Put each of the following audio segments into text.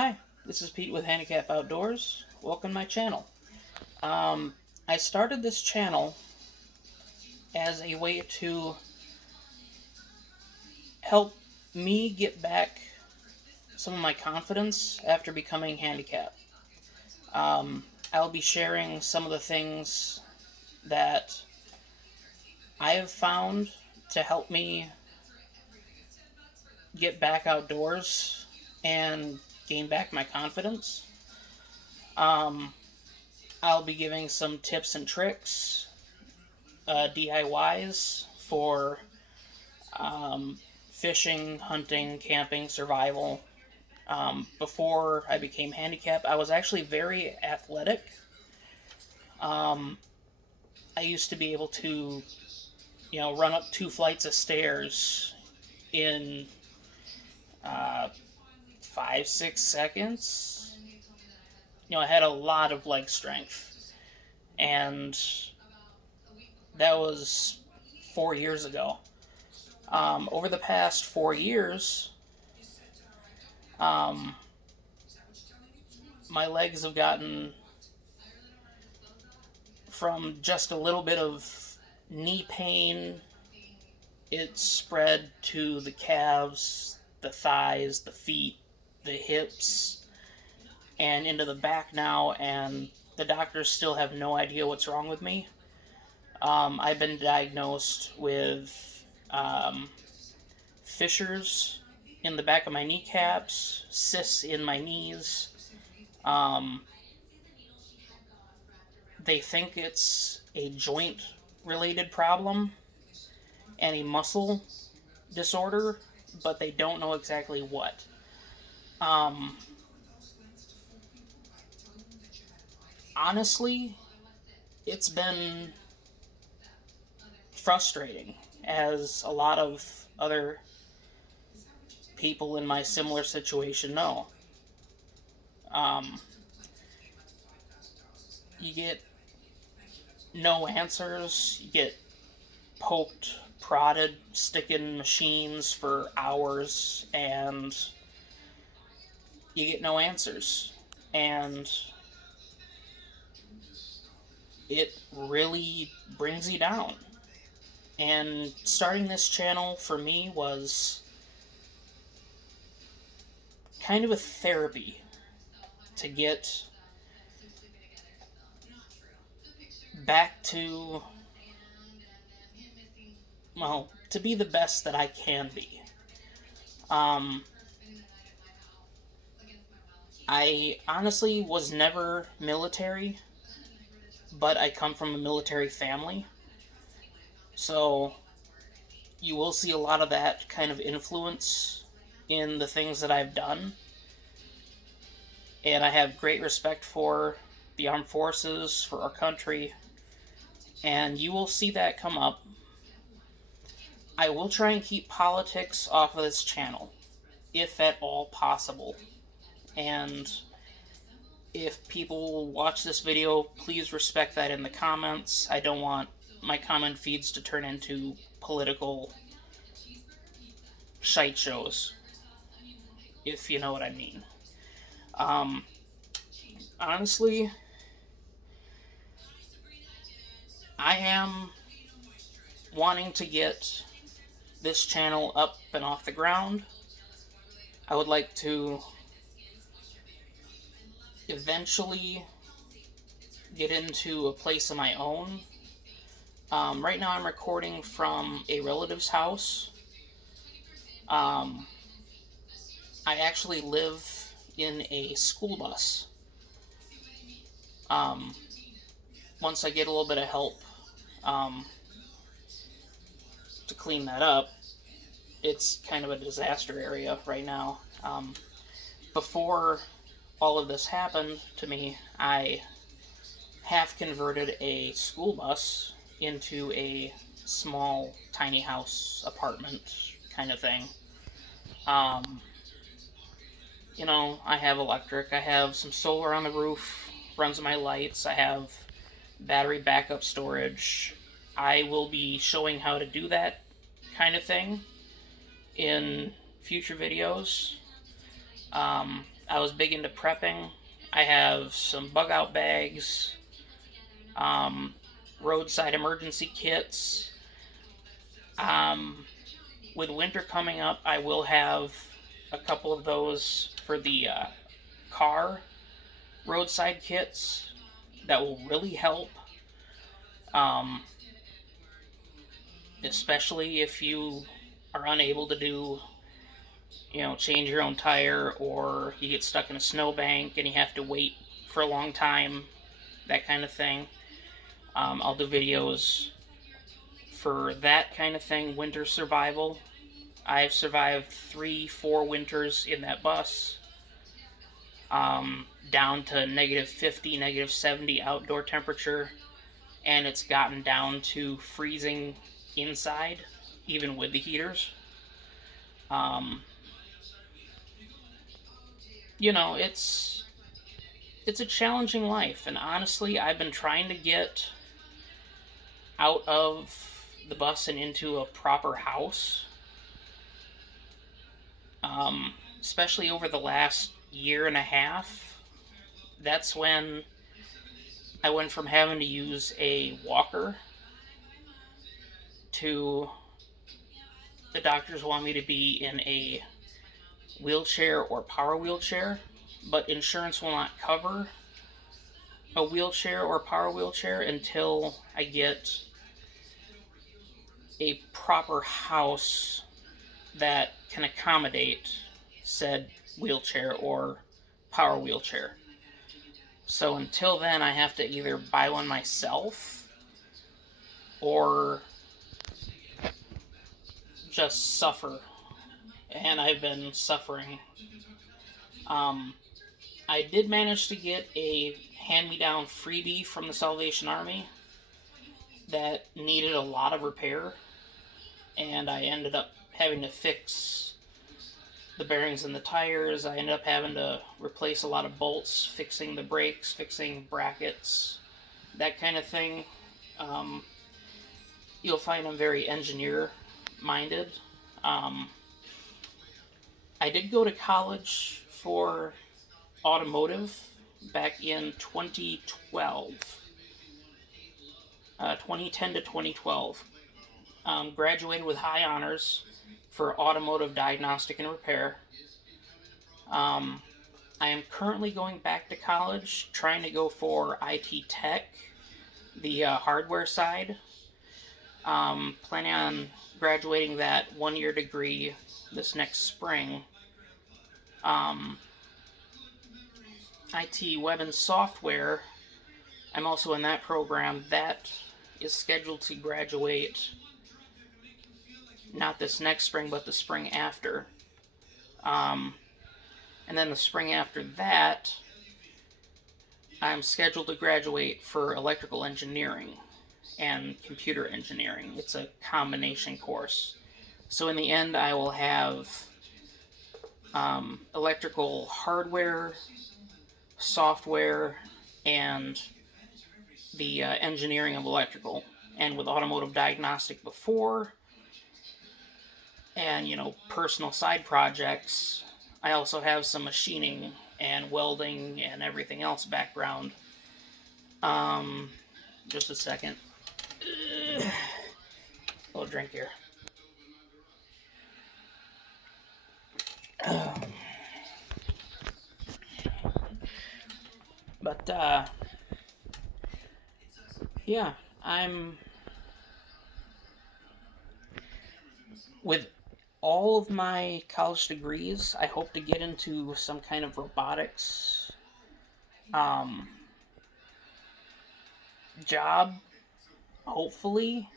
Hi, this is Pete with Handicap Outdoors. Welcome to my channel. I started this channel as a way to help me get back some of my confidence after becoming handicapped. I'll be sharing some of the things that I have found to help me get back outdoors and gain back my confidence. I'll be giving some tips and tricks, DIYs for fishing, hunting, camping, survival. Before I became handicapped, I was actually very athletic. I used to be able to, run up 2 flights of stairs in 5, 6 seconds. I had a lot of leg strength, and that was 4 years ago. Over the past 4 years, my legs have gotten from just a little bit of knee pain, it spread to the calves, the thighs, the feet, the hips, and into the back now, and the doctors still have no idea what's wrong with me. I've been diagnosed with fissures in the back of my kneecaps, cysts in my knees. They think it's a joint-related problem and a muscle disorder, but they don't know exactly what. Honestly, it's been frustrating, as a lot of other people in my similar situation know. You get no answers, you get poked, prodded, stick in machines for hours, and you get no answers. And it really brings you down. And starting this channel for me was kind of a therapy to get back to, to be the best that I can be. I honestly was never military, but I come from a military family. So you will see a lot of that kind of influence in the things that I've done. And I have great respect for the armed forces, for our country, and you will see that come up. I will try and keep politics off of this channel, if at all possible. And if people will watch this video, please respect that in the comments. I don't want my comment feeds to turn into political shite shows, if you know what I mean. Honestly, I am wanting to get this channel up and off the ground. I would like to eventually get into a place of my own. Right now I'm recording from a relative's house. I actually live in a school bus. Once I get a little bit of help to clean that up, it's kind of a disaster area right now. Before all of this happened to me, I half converted a school bus into a small tiny house apartment kind of thing. I have electric, I have some solar on the roof, runs my lights, I have battery backup storage. I will be showing how to do that kind of thing in future videos. I was big into prepping. I have some bug out bags, um, roadside emergency kits. Um, with winter coming up, I will have a couple of those for the car roadside kits that will really help. Um, Especially if you are unable to do, change your own tire, or you get stuck in a snowbank and you have to wait for a long time, that kind of thing. I'll do videos for that kind of thing, winter survival. I've survived 3, 4 winters in that bus, down to -50, -70 outdoor temperature, and it's gotten down to freezing inside, even with the heaters. Um, it's a challenging life, and honestly, I've been trying to get out of the bus and into a proper house. Especially over the last year and a half. That's when I went from having to use a walker to the doctors want me to be in a wheelchair or power wheelchair, but insurance will not cover a wheelchair or power wheelchair until I get a proper house that can accommodate said wheelchair or power wheelchair. So until then, I have to either buy one myself or just suffer. And I've been suffering. Um, I did manage to get a hand-me-down freebie from the Salvation Army that needed a lot of repair, and I ended up having to fix the bearings in the tires. I ended up having to replace a lot of bolts, fixing the brakes, fixing brackets, that kind of thing. Um, you'll find I'm very engineer-minded. I did go to college for automotive back in 2012, 2010 to 2012. Graduated with high honors for automotive diagnostic and repair. I am currently going back to college, trying to go for IT tech, the hardware side. Planning on graduating that 1-year degree this next spring. IT web and software, I'm also in that program. That is scheduled to graduate not this next spring, but the spring after. And then the spring after that, I'm scheduled to graduate for electrical engineering and computer engineering. It's a combination course. So in the end, I will have electrical hardware, software, and the engineering of electrical. And with automotive diagnostic before, and personal side projects, I also have some machining and welding and everything else background. Just a second. A little drink here. But yeah, I'm with all of my college degrees. I hope to get into some kind of robotics job, hopefully.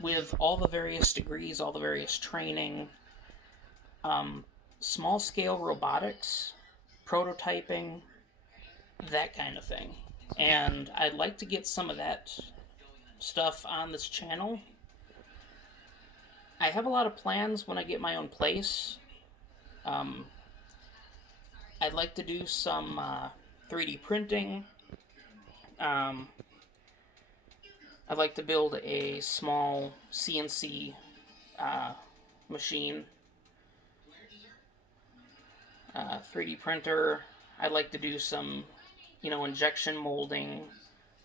With all the various degrees, all the various training, small scale robotics, prototyping, that kind of thing. And I'd like to get some of that stuff on this channel. I have a lot of plans when I get my own place. I'd like to do some 3D printing. I'd like to build a small CNC machine. 3D printer. I'd like to do some, injection molding,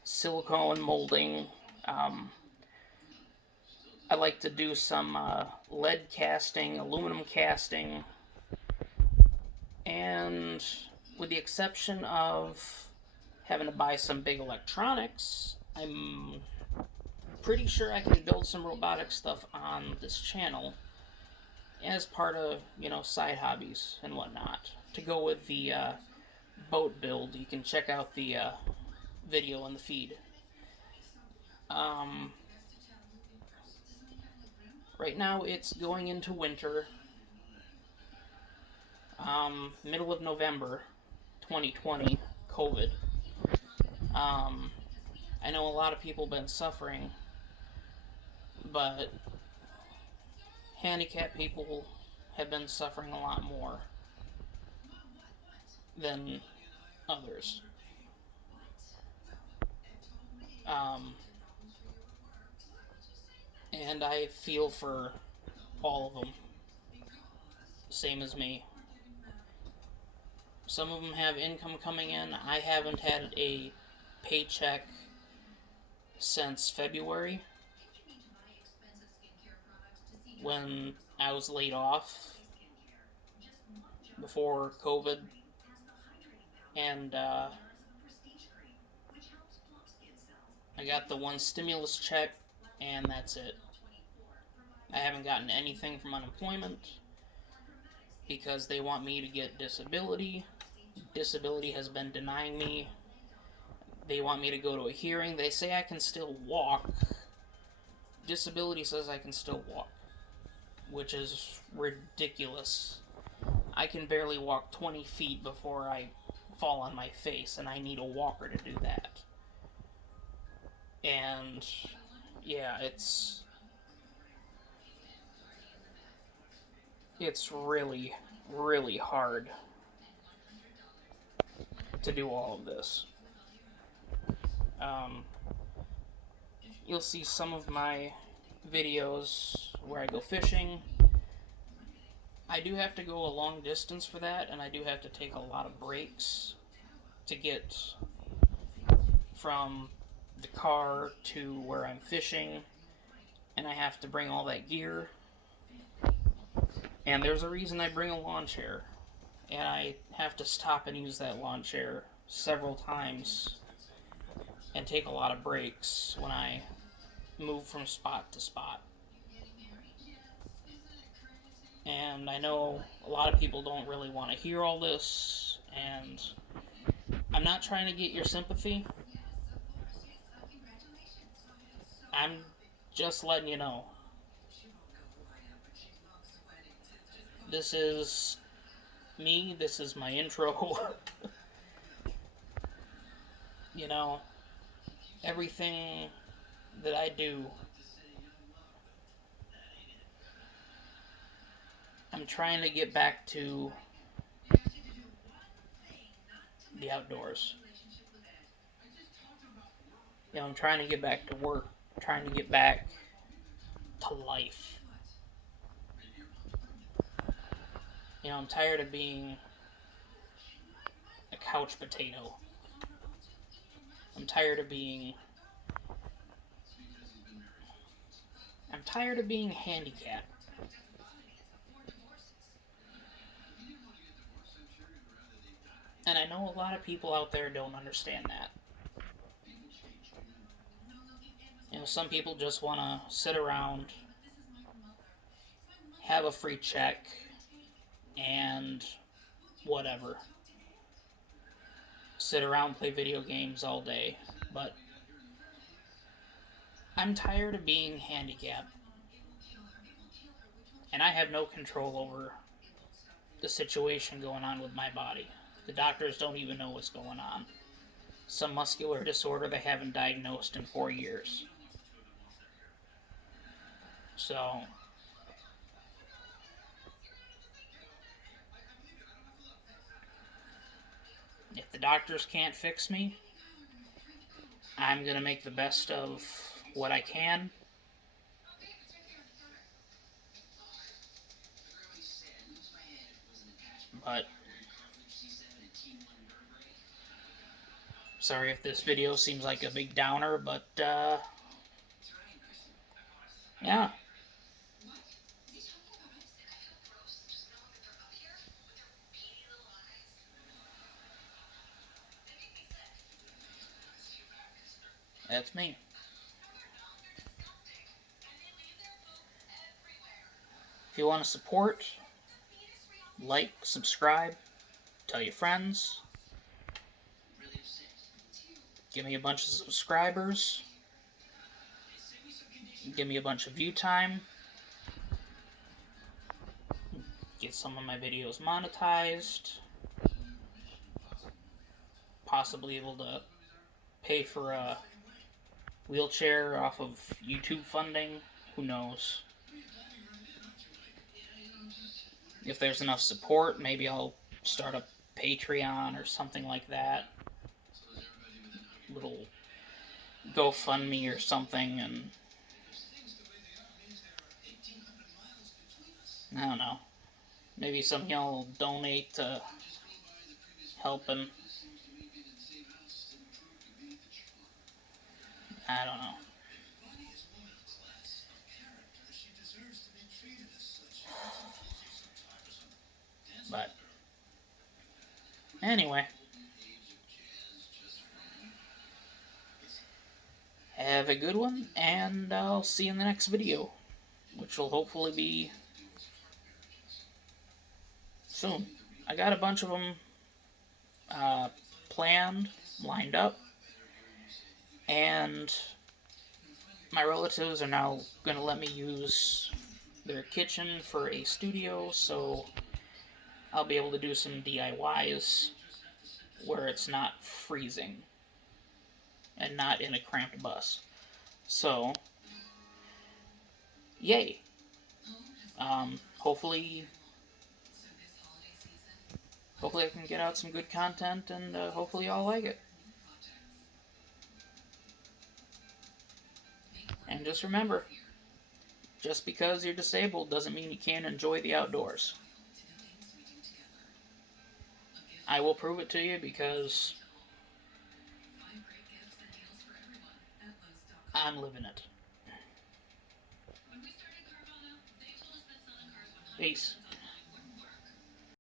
silicone molding. Um, I like to do some lead casting, aluminum casting, and with the exception of having to buy some big electronics, I'm pretty sure I can build some robotic stuff on this channel as part of, side hobbies and whatnot. To go with the boat build, you can check out the video in the feed. Um, right now it's going into winter, middle of November 2020, COVID. Um, I know a lot of people have been suffering, but handicapped people have been suffering a lot more than others. Um, and I feel for all of them, same as me. Some of them have income coming in. I haven't had a paycheck since February when I was laid off before COVID, and I got the one stimulus check, and that's it. I haven't gotten anything from unemployment because they want me to get disability. Disability has been denying me. They want me to go to a hearing. They say I can still walk. Disability says I can still walk, which is ridiculous. I can barely walk 20 feet before I fall on my face, and I need a walker to do that. And yeah, it's really, really hard to do all of this. You'll see some of my videos where I go fishing. I do have to go a long distance for that, and I do have to take a lot of breaks to get from the car to where I'm fishing, and I have to bring all that gear. And there's a reason I bring a lawn chair, and I have to stop and use that lawn chair several times and take a lot of breaks when I move from spot to spot. And I know a lot of people don't really want to hear all this, and I'm not trying to get your sympathy. I'm just letting you know. This is me, this is my intro. Everything that I do, I'm trying to get back to the outdoors. I'm trying to get back to work, trying to get back to life. I'm tired of being a couch potato. I'm tired of being handicapped. And I know a lot of people out there don't understand that. Some people just want to sit around, have a free check, and whatever. Sit around, play video games all day. But I'm tired of being handicapped. And I have no control over the situation going on with my body. The doctors don't even know what's going on. Some muscular disorder they haven't diagnosed in 4 years. So, if the doctors can't fix me, I'm going to make the best of what I can. But Sorry if this video seems like a big downer, but yeah. That's me. If you want to support, like, subscribe, tell your friends, give me a bunch of subscribers, give me a bunch of view time, get some of my videos monetized, possibly able to pay for a wheelchair off of YouTube funding, who knows. If there's enough support, maybe I'll start a Patreon or something like that. Little GoFundMe or something, and I don't know. Maybe some of y'all will donate to help him. I don't know. But anyway, have a good one, and I'll see you in the next video, which will hopefully be soon. I got a bunch of them planned, lined up, and my relatives are now going to let me use their kitchen for a studio, so I'll be able to do some DIYs where it's not freezing and not in a cramped bus. So, yay! Hopefully I can get out some good content, and hopefully y'all like it. And just remember, just because you're disabled doesn't mean you can't enjoy the outdoors. I will prove it to you because I'm living it. Peace.